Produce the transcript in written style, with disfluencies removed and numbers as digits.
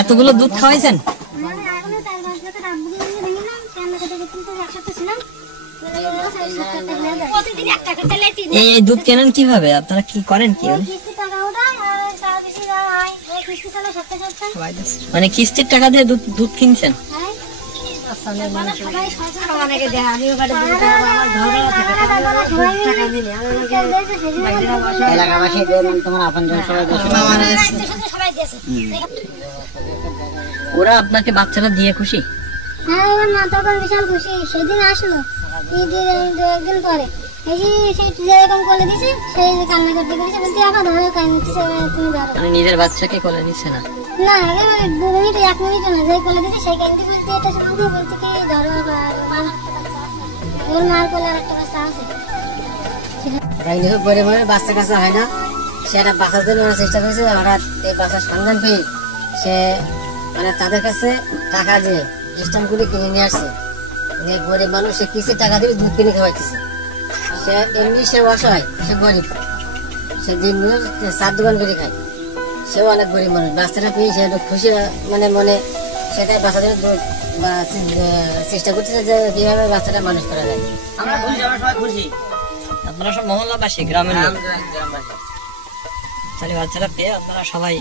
এতগুলো দুধ খাওয়াইছেন? এই দুধ কেনেন কিভাবে? আপনারা কি করেন? কি মানে কিস্তির টাকা দিয়ে দুধ কিনছেন? ওরা আপনাকে বাচ্চাটা দিয়ে খুশি? হ্যাঁ, ওর মা তখন বিশাল খুশি। সেদিন আসলো ঈদের একদিন পরে যেরকম কোলে দিছে সেই কান্না করতে করছে, বলতে আপা ধরো কান্দিছে, তুমি ধরো। মানে নিজের বাচ্চাকে কোলে দিচ্ছে না? না, একেবারে 2 মিনিট 1 মিনিট না, যে কোলে দিছে সেই কান্দি বলতে এটা শুধু বলতে কি ধরো ওর মার কোলে আর একটা বাচ্চা আছে। পরিবারের বাচ্চা কাচ্চা হয় না, সেটা বাঁচার জন্য চেষ্টা করেছে। হঠাৎ এই বাচ্চার সন্ধান পেয়ে সে মানে তাদের কাছে টাকা দিয়ে স্ট্যাম্পগুলি কিনে নিয়ে আসছে। গরিব মানুষ, সে কিসের টাকা দিয়ে দুধ কিনে খাওয়াইতেছে। সে এমনি সে অসহায়, সে গরিব, সে দিন চার দোকান করে খায়, সেও অনেক গরিব মানুষ। বাচ্চাটা পেয়ে সে খুশি, মানে মনে সেটাই বাচ্চাদের চেষ্টা করতেছে যে কিভাবে বাচ্চাটা মানুষ করা যায়। আমরা খুশি, আমরা সবাই খুশি। আপনারা সব মহল্লাবাসী, গ্রামের লোক, তাহলে বাচ্চাটা পেয়ে আপনারা সবাই